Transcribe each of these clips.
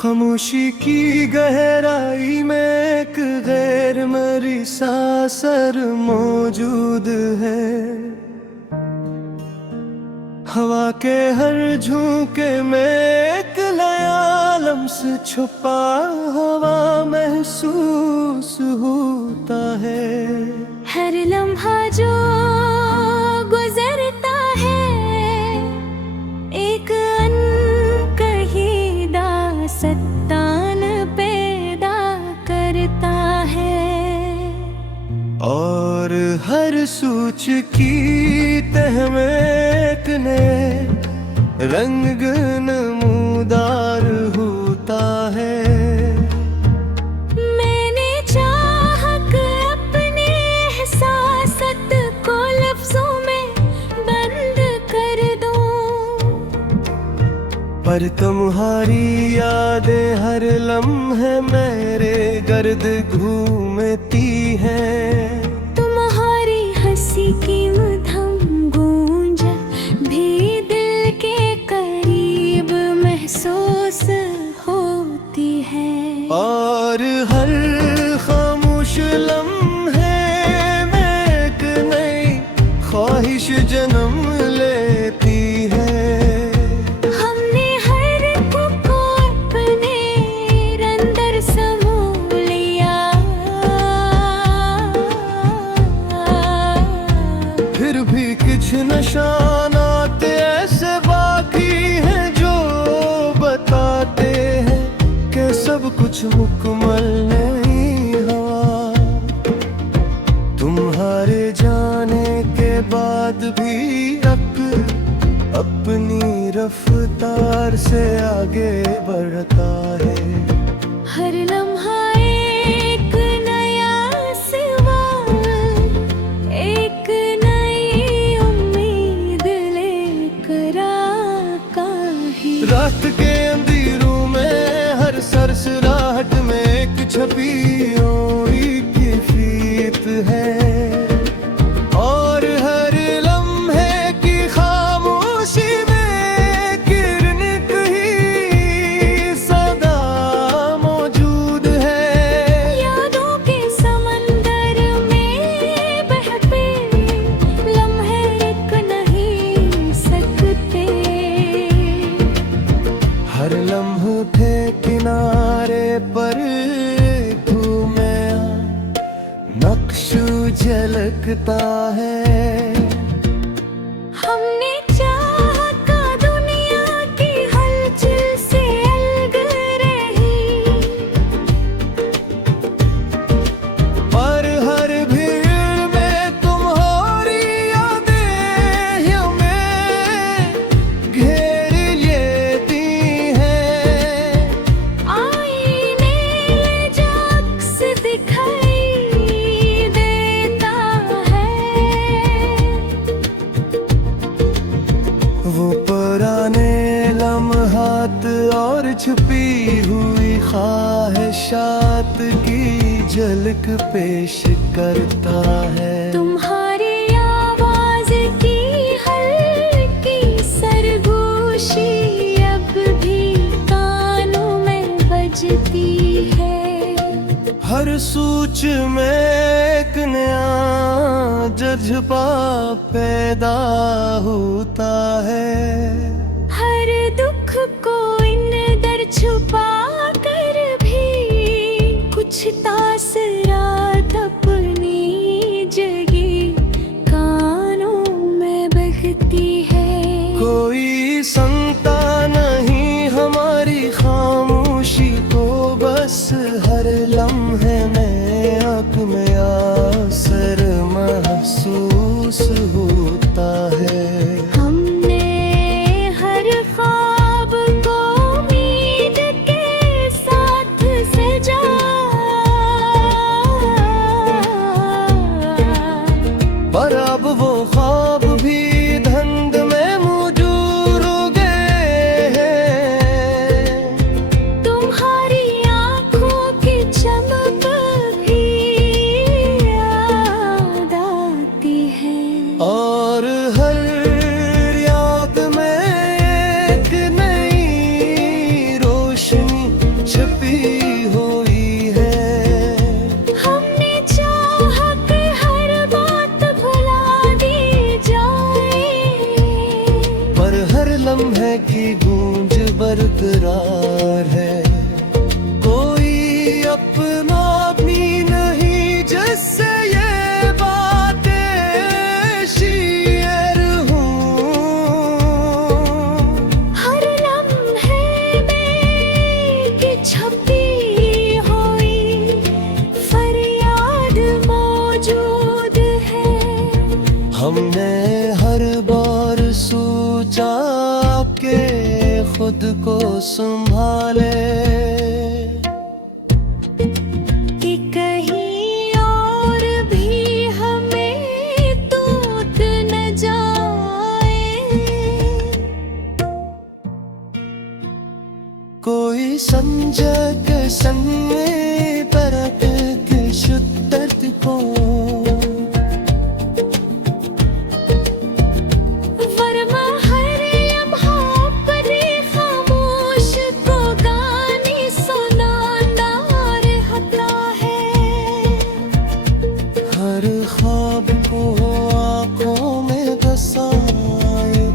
खामोशी की गहराई में एक गैर मरी सासर मौजूद है। हवा के हर झोंके में एक नया लम्स छुपा हुआ महसूस होता है। हर लम्हा जो गुजरता है एक अनकही दास्तान पैदा करता है। और हर सोच की तह में एक नए रंग नमूदार होता है। मैंने चाहक अपने एहसासत को लफ्जों में बंद कर दूं, पर तुम्हारी यादें हर लम्हे मेरे गर्द घूमती हैं। तुम्हारी हंसी की मधम गूंज भी दिल के करीब महसूस होती है। और हर खामोश लम्हे में एक नई ख्वाहिश जन्म लेती है। हमने हर को अपने अंदर समो लिया, फिर भी कुछ निशानात ऐसे बाकी हैं जो बताते हैं कि सब कुछ मुकम्मल नहीं हुआ। तुम्हारे जाने के बाद भी अपनी रफ्तार से आगे बढ़ता है। हर लम्हा एक नया सवाल, एक नई उम्मीद लेकर आता है। रात के अंधेरों में हर सरसराहट में एक छपी हुई कैफियत है। और हर लम्हे की खामोशी में किरण कहीं सदा मौजूद है। यादों के समंदर में बहते लम्हे रुक नहीं सकते। हर लम्हे के किनारे पर घूमे नक्श झलकता है। हमने चाहा का दुनिया की हलचल से अलग रही, पर हर भीड़ में तुम्हारी यादें हमें घेर लेती हैं। आईने जो अक्स दिखाई देता है, वो पुराने लम्हात और छुपी हुई ख्वाहिशात की झलक पेश करता है। तुम्हारी आवाज की हल्की सरगोशी अब भी कानों में बजती है। हर सोच में एक नया जज्बा पैदा होता है। हर दुख को अंदर छुपा कर भी कुछ तासरात अपनी जगह कानों में बहती है। कोई सुनता नहीं हमारी खामोशी को, बस हर लम्हे में आँख में आसर महसूस होता है। हमने हर ख्वाब को उम्मीद के साथ सजाया, हमने हर बार सोचा के खुद को संभाले, कि कहीं और भी हमें टूट न जाए। कोई समझे के संगे परत के शुद्धत को, वर्मा हर लम्हा अपने खामोश को गाने सुनाना रहता है। हर ख्वाब को आंखों में बसाए,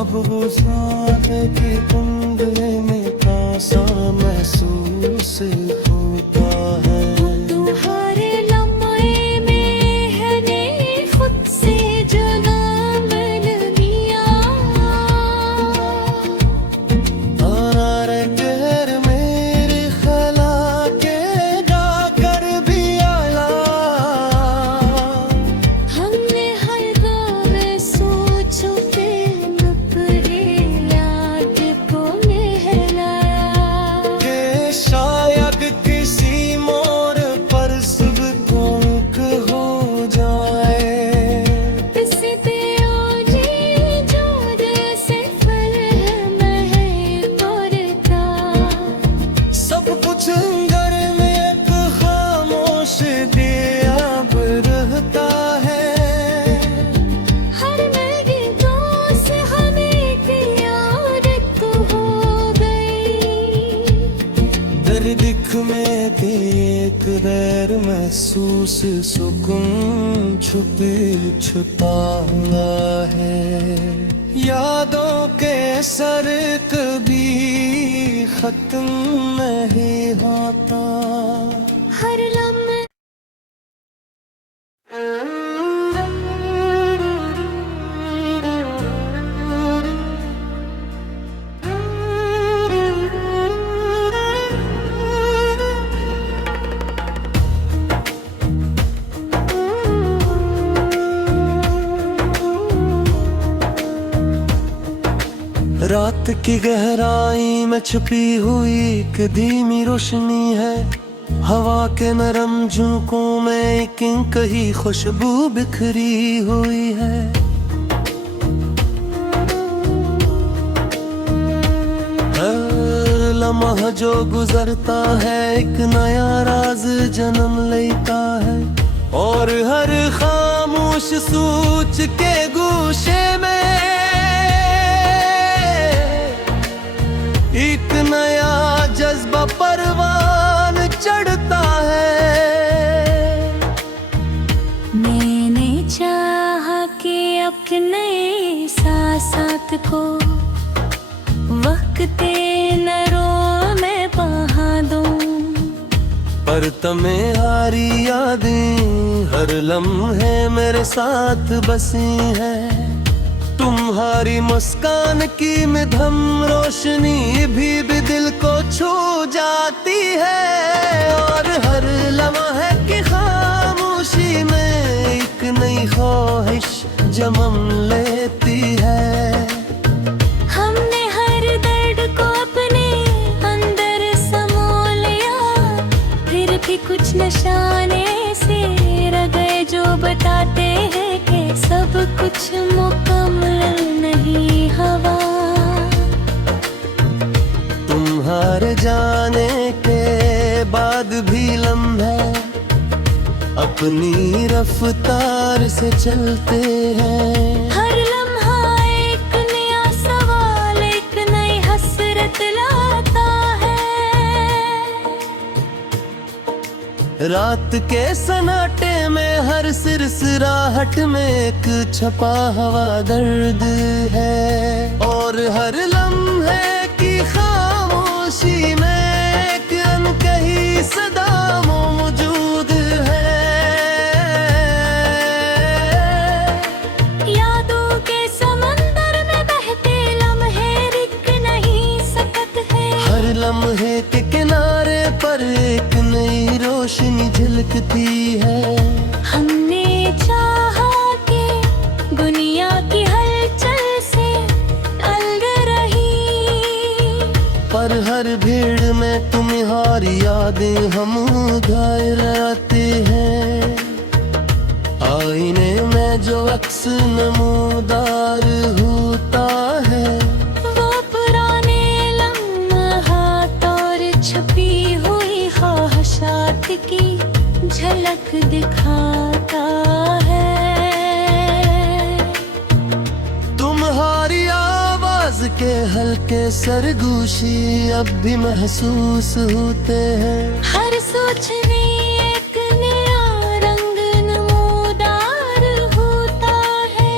अब वो साथ की कुंडली में कासा महसूस होता है। तुम्हारे लम्हे में है ने खुद से जन्म लिया। तेरे मेरे खला के जाकर भी आया। हमने हर दम सोचों पे अपने याद को नहलाया। के शायद किसी मोड़ पर सब रुक हो जाए। इसी पे ओझी जो जैसे फल महक तोड़ता। सब कुछ अंदर में एक खामोश दिया अब रहता है। हर महगीतों से हमें एक याद हो गई। दर्द में एक गैर महसूस सुकून छुपे छुपा हुआ है। यादों के सर कभी खत्म नहीं होता। हर लम्हे रात की गहराई में छुपी हुई एक धीमी रोशनी है। हवा के नरम झोंकों में एक कही खुशबू बिखरी हुई है। हर लम्हा जो गुजरता है एक नया राज जन्म लेता है। और हर खामोश सोच के गोशे में एक नया जज्बा परवान चढ़ता है। मैंने चाहा कि अपने साथ को वक्त नरों में बहा दूं। पर तुम्हारी यादें हर लम्हे मेरे साथ बसी हैं। तुम्हारी मुस्कान की मधुर रोशनी भी दिल को छू जाती है। और हर लम्हे की खामोशी में एक नई ख्वाहिश जन्म लेती है। हमने हर दर्द को अपने अंदर समो लिया। फिर भी कुछ निशाने से रह गए जो बताते हैं कि सब कुछ मुकम्मल नहीं हवा। तुम्हारे जाने के बाद भी लम्हे अपनी रफ्तार से चलते हैं। हर लम्हा एक नया सवाल, एक नई हसरत लाता है। रात के सन्नाटे में हर सिरसिराहट में एक छपा हुआ दर्द है। और हर लम्हे की खामोशी में एक अनकही सदा मौजूद है। यादों के समंदर में बहते लम्हे रुक नहीं सकते हैं। हर लम्हे के किनारे पर एक नई रोशनी झलकती है। हमने चाहा कि हम घायल आते हैं। आईने में जो अक्स नमूदार होता है, वो पुराने लम्हात और छुपी हुई ख्वाहिशात की झलक दिखाता है। तुम्हारी आवाज के हल्के सरगोशी अब भी महसूस होते हैं। हर सोचने एक नया रंग नमूदार होता है।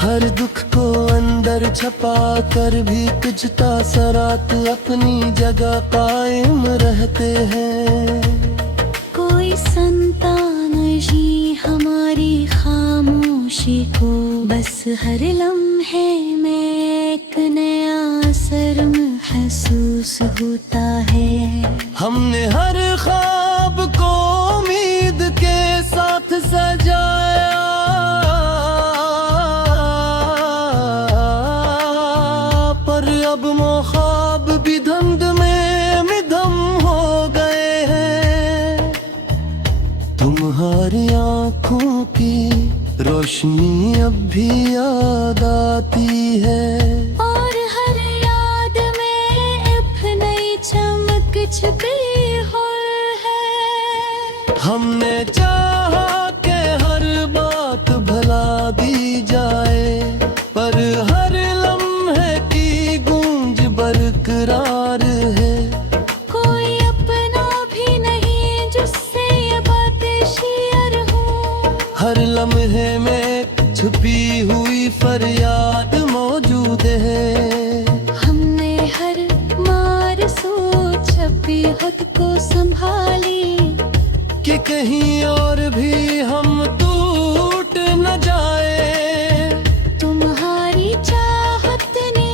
हर दुख को अंदर छपा कर भी कुछ तासरात अपनी जगह कायम रहते हैं। कोई संतान जी हमारी खामोशी को बस हर लम्हे में एक नया असर महसूस होता है। हमने हर ख्वाब को उम्मीद के साथ सजाया, पर अब वो ख्वाब भी धुंध में मिधम हो गए हैं। तुम्हारी आंखों की रोशनी अब भी याद आती है, और हर याद में एक नई चमक छुपी हुई है। हमने चाहा कि हर बात भुला दी जाए, पर हर लम्हे की गूंज बरकरार है। कोई अपना भी नहीं जिससे ये बातें शेयर हो। हर लम्हे में छुपी हुई फरियाद मौजूद है। हमने हर मार सोच अपनी खुद को संभाली, कि कहीं और भी हम टूट न जाए। तुम्हारी चाहत ने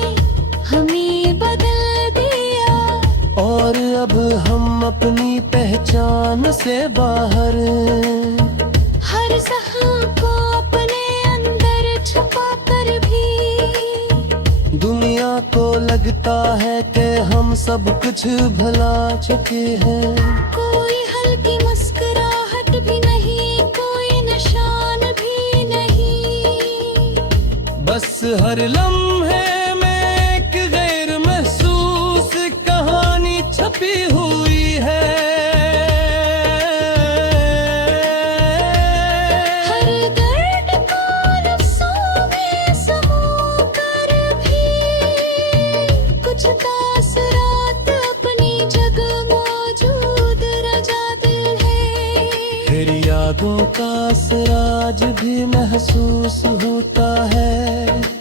हमें बदल दिया, और अब हम अपनी पहचान से बाहर, हर जख्म को अपने अंदर छुपा कर भी दुनिया को लगता है कि हम सब कुछ भुला चुके हैं। कोई हल्की मुस्कुराहट भी नहीं, कोई निशान भी नहीं। बस हर लम्हे में एक गैर महसूस कहानी छपी हुई है। हर दर्द को लफ्ज़ों में समो कर भी कुछ तासरात अपनी जगह मौजूद रह जाते हैं। फिर यादों का असराज भी महसूस होता है,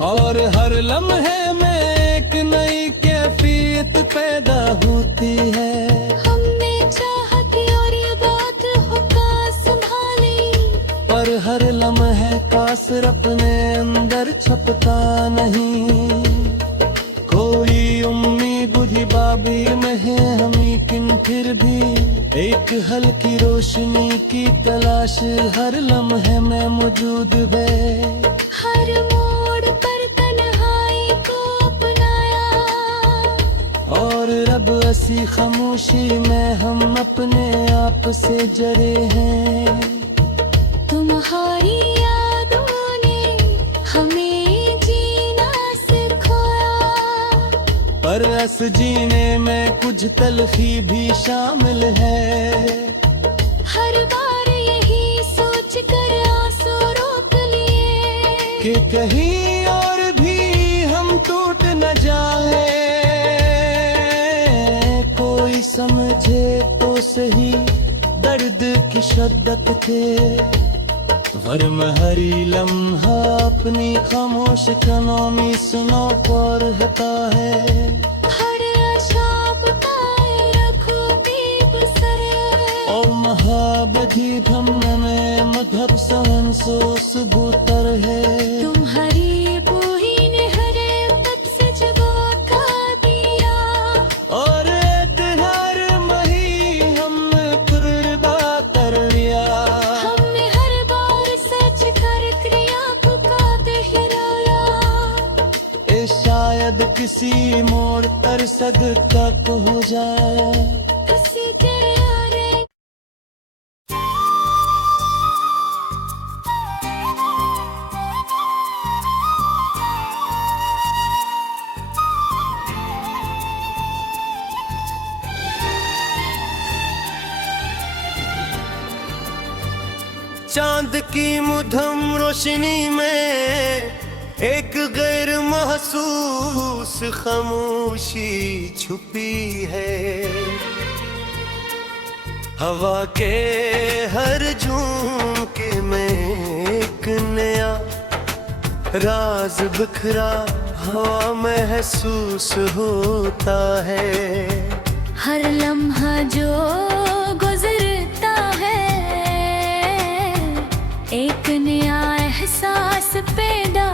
और हर लम्हे में एक नई कैफियत पैदा होती है। हमने चाहत और ये बात होका संभाली, पर हर लम्हे का असर अपने अंदर छपता नहीं। कोई उम्मीद बुझी बाबी में है हम, लेकिन फिर भी एक हल्की रोशनी की तलाश हर लम्हे में मौजूद है। हर मोड़ पर तन्हाई को अपनाया, और रब ऐसी खामोशी में हम अपने आप से जरे हैं। तुम्हारी यादों ने हमें जीना सिखाया, पर इस जीने में कुछ तलखी भी शामिल है। हर बार यही सोच कर आंसू रोक लिए, कि कहीं और भी हम टूट न जाए। कोई समझे तो सही दर्द की शिद्दत थे, वरना हरी लम्हा अपनी खामोश कलमी सुनो पर रहता है। हर आशा बताए रखो दीप सरे, ओ महाबधी धम्म में मधुर सहन सोस भूतर है। तुम्हारी बूही ने हर पद से जवा का दिया, और हर मही हम कुर्बा कर लिया। हमने हर बार सच कर क्रिया को दोहराया। शायद किसी मोड़ पर सद तक हो जाए, चांद की मुधम रोशनी में एक गैर महसूस खामोशी छुपी है। हवा के हर झोंके में एक नया राज बिखरा हवा महसूस होता है। हर लम्हा जो गुजरता है एक नया एहसास पैदा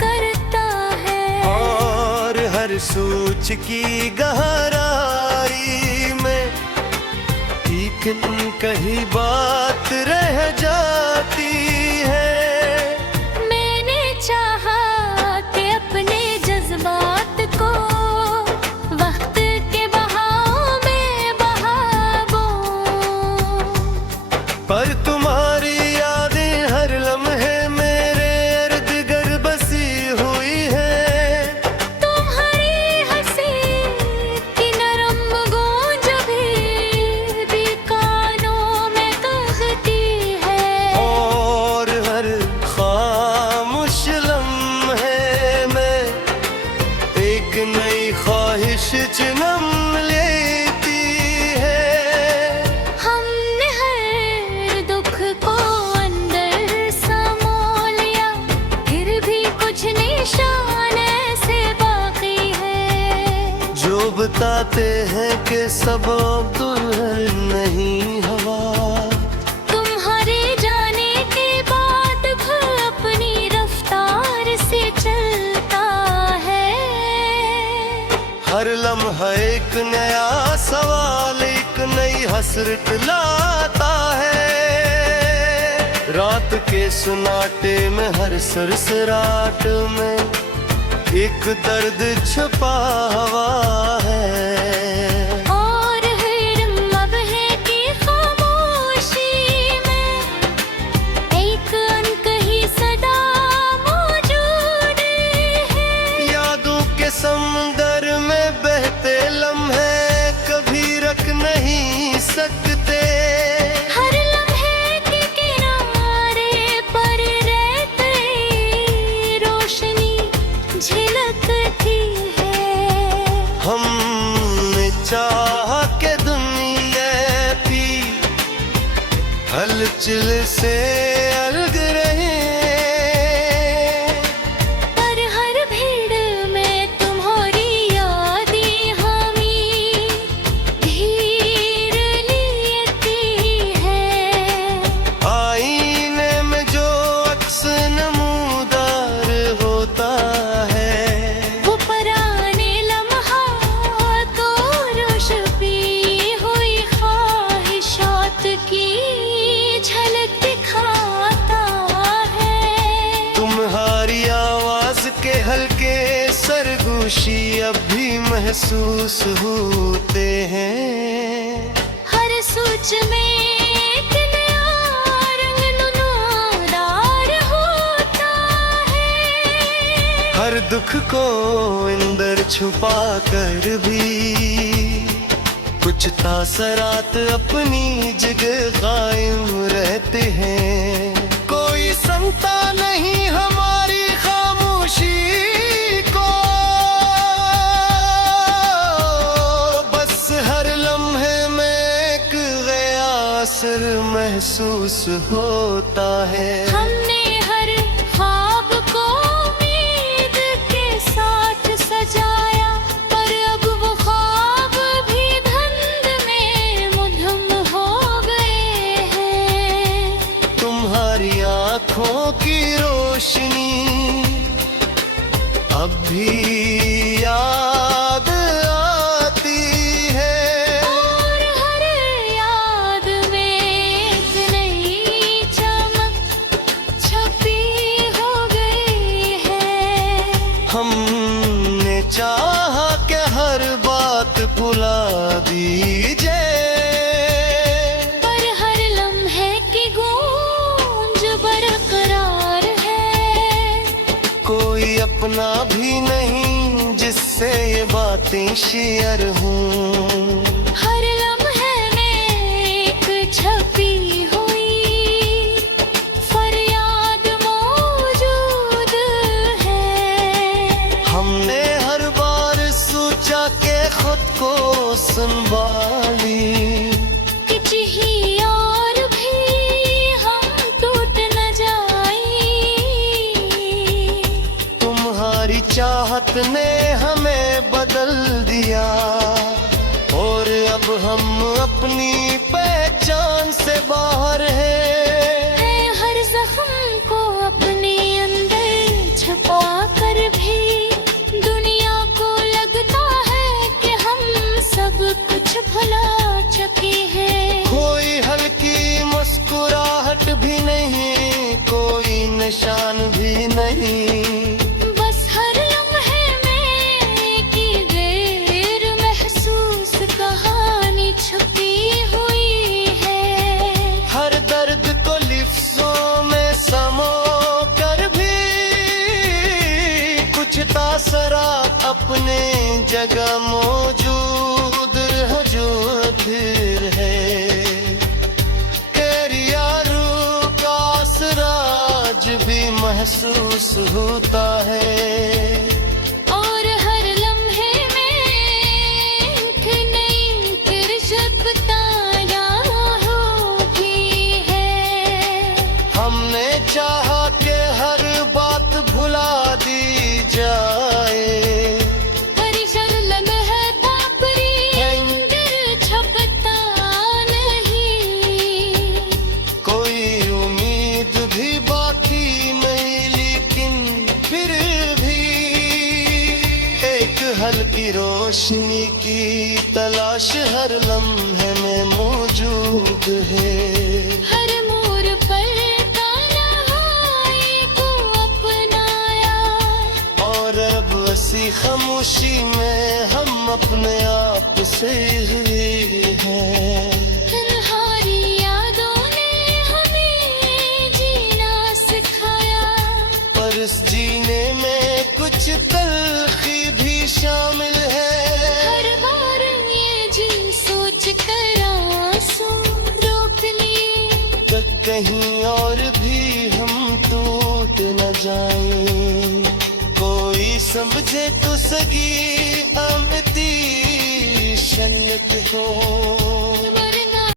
करता है। और हर सोच की गहराई में एक न कहीं बात रह जाती है। मैंने चाहा कि अपने जज्बात को वक्त के बहाव में बहाऊं, पर तुम्हारी यादें हर लम्हे मेरे इर्द गिर्द बसी हुई है। तुम्हारी हंसी की नरम गूंज भी कानों में कहती है। और हर खामोश लम्हे में एक नई ख्वाहिश जन्म लेती है। हमने हर दुख को अंदर समो लिया, फिर भी कुछ निशान ऐसे बाकी है जो बताते हैं कि सब दुल्हन नहीं हवा। तुम्हारे जाने के बाद भी अपनी रफ्तार से चलता है। हर लम्हा एक नया सवाल एक नई हसरत लाता है। रात के सुनाटे में हर सरसराट में एक दर्द छुपा हुआ है। और हर लम्हे की खामोशी में एक अनकही सदा मौजूद है। यादों के समंदर में बहते लम्हे कभी रख नहीं सकते। हर लम्हे के किनारे पर रहते रोशनी झलकती है। हमने चाहा के दुनिया भी हलचल से अलग रहे। पर हर भीड़ में तुम्हारी यादें हमें घेर लेती है। आईने में जो अक्स नमूदार होता है वो पुराने लम्हात और छुपी हुई ख्वाहिशात की झलक दिखाता है। तुम्हारी आवाज के हल्के सरगोशी अब भी महसूस होते हैं। हर सोच में एक नया रंग नुनहार होता है। हर दुख को अंदर छुपा कर भी कुछ तासरात अपनी जगह कायम रहते हैं। कोई सुनता नहीं हमारी खामोशी को, बस हर लम्हे में एक गयासर महसूस होता है। हमने हर ख्वाब को उम्मीद के साथ सजाया, पर अब वो ख्वाब भी धुंध में मुधम हो गए हैं। तुम्हारी आँखों की रोशनी अब भी याद आती है। और हर याद में एक नई चमक छपी हो गई है। हमने चाहा कि हर बात भुला दीजिए, पर हर लम्हे की गूंज बरकरार है। कोई अपना भी नहीं जिससे ये बातें शेयर हूँ। हर लम्हे में एक छपी हुई चाहत ने हमें बदल दिया, और अब हम अपनी पहचान से बाहर हैं। हर जख्म को अपने अंदर छुपा कर भी दुनिया को लगता है कि हम सब कुछ भुला चुके हैं। कोई हल्की मुस्कुराहट भी नहीं, कोई निशान भी नहीं, बस हर लम्हे में की गैर महसूस कहानी छुपी हुई है। हर दर्द को लिफ्ज़ों में समो कर भी कुछ तासरात अपने जगह मौजूद जो अधूर है। तेरी यारों का असराज भी महसूस होता है, और हर लम्हे में एक नई तिरछकताया होती है। हमने चाहा कि हर बात भुला दी जाए, हर शर्म है तापरी अंदर छपता नहीं। कोई उम्मीद भी बाकी नहीं, लेकिन फिर भी एक हल्की रोशनी की तलाश हर लम्हे में मौजूद है। हर मोड़ पर तन्हाई को अपनाया, और अब ऐसी खामोशी में हम अपने आप से हुए हैं। तन्हाई यादों ने हमें जीना सिखाया, पर इस जीने में कुछ तल्खी भी शामिल है। हर बार ये जी सोच कर आंसू रोक लिए, कहीं और भी हम टूट न जाएं। कोई समझे तो सगी अमती शनियत हो।